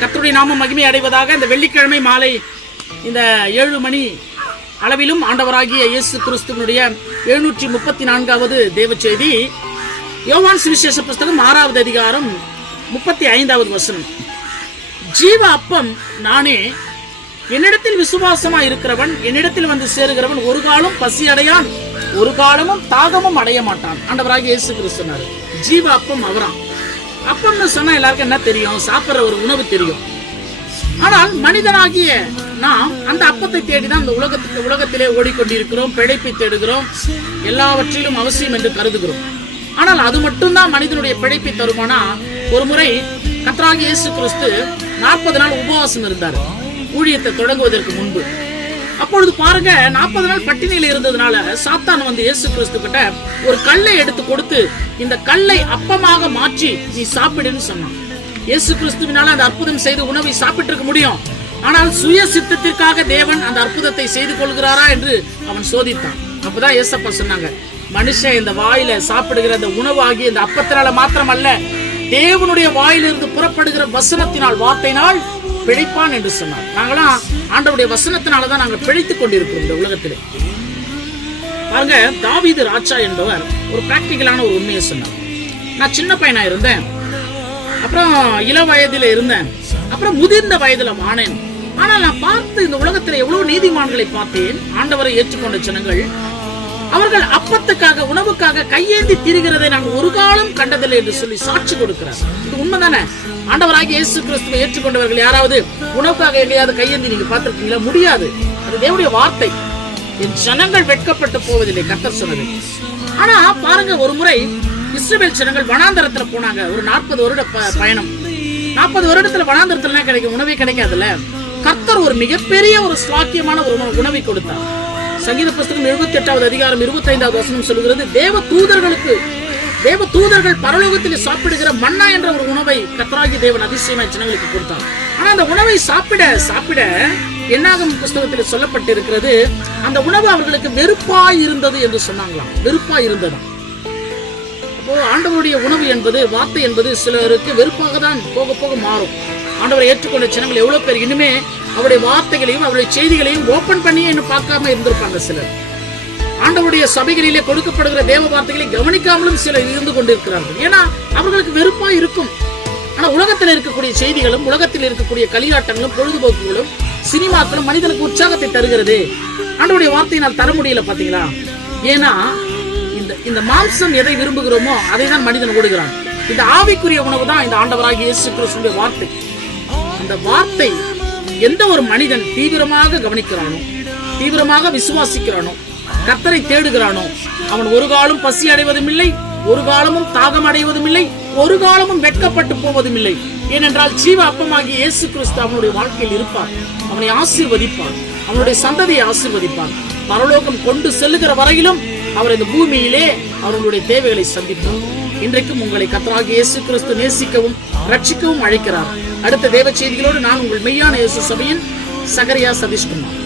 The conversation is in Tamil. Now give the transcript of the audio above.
கர்த்தருடைய நாமம் மகிமை அடைவதாக. இந்த வெள்ளிக்கிழமை மாலை இந்த 7 மணி அளவிலும் ஆண்டவராகிய இயேசு கிறிஸ்துவினுடைய 734வது தேவ செய்தி, யோவான் சுவிசேஷ புஸ்தகம் 6வது அதிகாரம் 35வது வசனம். ஜீவ அப்பம் நானே, என்னிடத்தில் விசுவாசமா இருக்கிறவன் என்னிடத்தில் வந்து சேருகிறவன் ஒரு காலம் பசி அடையான், ஒரு காலமும் தாகமும் அடைய மாட்டான். ஆண்டவராகிய இயேசு கிறிஸ்து சொன்னார். ஜீவ அப்பம் அவரான். அப்பம்னு சொன்னா எல்லாருக்கும் என்ன தெரியும்? சாப்பிட்ற ஒரு உணவு தெரியும். ஆனால் மனிதனாகிய நாம் அந்த அப்பத்தை தேடிதான் இந்த உலகத்திலே ஓடிக்கொண்டிருக்கிறோம், பிழைப்பை தேடுகிறோம், எல்லாவற்றிலும் அவசியம் என்று கருதுகிறோம். ஆனால் அது மட்டும்தான் மனிதனுடைய பிழைப்பை தருமானா? ஒரு முறை கர்த்தராகிய இயேசு கிறிஸ்து 40 நாள் உபவாசம் இருந்தார் ஊழியத்தை தொடங்குவதற்கு முன்பு. அப்பொழுது பாருங்க, 40 நாள் பட்டினியில் இருந்ததுனால சாத்தான் வந்து இயேசு கிறிஸ்து கிட்ட ஒரு கல்லை எடுத்து கொடுத்து, இந்த கல்லை அப்பமாக மாற்றி நீ சாப்பிடுன்னு சொன்னான். இயேசு கிறிஸ்துவினால அந்த அற்புதம் செய்து உணவை சாப்பிட்டு இருக்க முடியும். ஆனால் சுய சித்தத்திற்காக தேவன் அந்த அற்புதத்தை செய்து கொள்கிறாரா என்று அவன் சோதித்தான். அப்பதான் இயேசப்பா சொன்னாங்க, மனுஷன் இந்த வாயில சாப்பிடுகிற அந்த உணவு ஆகிய இந்த அப்பத்தினால மாத்திரம் அல்ல, தேவனுடைய வாயிலிருந்து புறப்படுகிற வசனத்தினால், வார்த்தையினால் பிழைப்பான் என்று சொன்னார். நாங்களாம் ஆண்டவருடைய வசனத்தினாலதான் நாங்கள் பிழைத்துக் கொண்டிருக்கிறோம் இந்த உலகத்திலே. பாருங்க, தாவீது ராஜா என்பவர் ஒரு பிராக்டிகலான ஒரு உண்மையை சொன்னார். நான் சின்ன பையனா இருந்தேன், அப்புறம் இள வயதில இருந்தேன், அப்புறம் முதிர்ந்த வயதுல ஆனேன். ஆனால் நான் பார்த்து இந்த உலகத்துல எவ்வளவு நீதிமான்களை பார்த்தேன். ஆண்டவரை ஏற்றுக்கொண்ட ஜனங்கள் அவர்கள் அப்பத்துக்காக, உணவுக்காக கையேந்தி திரிகிறதை நான் ஒரு காலம் கண்டதில்லை என்று சொல்லி சாட்சி கொடுக்கிறார். இது உண்மைதானே? ஆண்டவராகிய இயேசு கிறிஸ்துவை ஏற்றுக்கொண்டவர்கள் யாராவது உணவுக்காக எங்கேயாவது கையேந்தி நீங்க பார்த்திருக்கீங்களா? முடியாது. அது தேவனுடைய வார்த்தை. என் ஜனங்கள் வெட்கப்பட்டு போவதில்லை, கர்த்தர் சொன்னது. ஆனா பாருங்க, ஒரு முறை இஸ்ரவேல் ஜனங்கள் வனாந்தரத்துல போனாங்க. ஒரு 40 வருட பயணம். 40 வருடத்துல வனாந்தரத்துல கிடைக்கும் உணவே கிடைக்காதுல்ல. கர்த்தர் ஒரு மிகப்பெரிய ஒரு ஸ்லாக்கியமான ஒரு உணவை கொடுத்தார். சங்கீத புஸ்தகம் 78வது அதிகாரம் 25வது வசனம் சொல்கிறது, தேவ தூதர்கள் பரலோகத்தில் சாப்பிடுகிற மன்னா என்ற ஒரு உணவை கர்த்தராகிய தேவன் அதிசயமாய் ஜனங்களுக்கு கொடுத்தார். ஆனா அந்த உணவை சாப்பிட என்னாகும் புஸ்தகத்தில் சொல்லப்பட்டிருக்கிறது, அந்த உணவு அவர்களுக்கு வெறுப்பாய் இருந்தது என்று சொன்னாங்களாம். வெறுப்பாய் இருந்ததா? அப்போ ஆண்டவருடைய உணவு என்பது, வார்த்தை என்பது சிலருக்கு வெறுப்பாக தான் போக போக மாறும். ஆண்டவரை ஏற்றுக்கொண்ட ஜனங்கள் எவ்வளவு பேர் இனிமே அவருடைய வார்த்தைகளையும் அவருடைய செய்திகளையும் ஓபன் பண்ணியே இன்னும் பார்க்காம இருந்திருப்பாங்க. சிலர் ஆண்டவருடைய சபைகளிலே கொடுக்கப்படுகிற தேவ வார்த்தைகளை கவனிக்காமலும் சிலர் இருந்து கொண்டிருக்கிறார்கள். ஏன்னா அவர்களுக்கு வெறுப்பா இருக்கும். ஆனா உலகத்தில் இருக்கக்கூடிய செய்திகளும், உலகத்தில் இருக்கக்கூடிய களியாட்டங்களும், பொழுதுபோக்குகளும், சினிமாக்களும் மனிதனுக்கு உற்சாகத்தை தருகிறது. ஆண்டவருடைய வார்த்தையினால் தர முடியல. பாத்தீங்களா? ஏன்னா இந்த மாம்சம் எதை விரும்புகிறோமோ அதை தான் மனிதன் ஓடுகிறான். இந்த ஆவிக்குரிய உணவு தான் இந்த ஆண்டவராகிய இயேசு கிறிஸ்துவின் வார்த்தை. அந்த வார்த்தை எந்த ஒரு மனிதன் தீவிரமாக கவனிக்கிறானோ, தீவிரமாக விசுவாசிக்கிறானோ, கர்த்தரை தேடுகிறானோ, அவன் ஒரு காலம் பசி அடைவதும் இல்லை, ஒரு காலமும் தாகம் அடைவதும் இல்லை, ஒரு காலமும் வெட்கப்பட்டு போவதும் இல்லை. ஏனென்றால் ஜீவ அப்பமாகிய இயேசு கிறிஸ்து அவனுடைய வாழ்க்கையில் இருப்பார். அவனை ஆசீர்வதிப்பார், அவனுடைய சந்ததியை ஆசீர்வதிப்பார். பரலோகம் கொண்டு செல்லுகிற வரையிலும் அவர் இந்த பூமியிலே அவர்களுடைய தேவைகளை சந்திப்பார். இன்றைக்கும் உங்களை கர்த்தராகிய இயேசு கிறிஸ்து நேசிக்கவும் ரட்சிக்கவும் அழைக்கிறார். அடுத்த தேவ செய்திகளோடு நான் உங்கள் மெய்யான இயேசு சபையின் சகரியா சதீஷ்குமார்.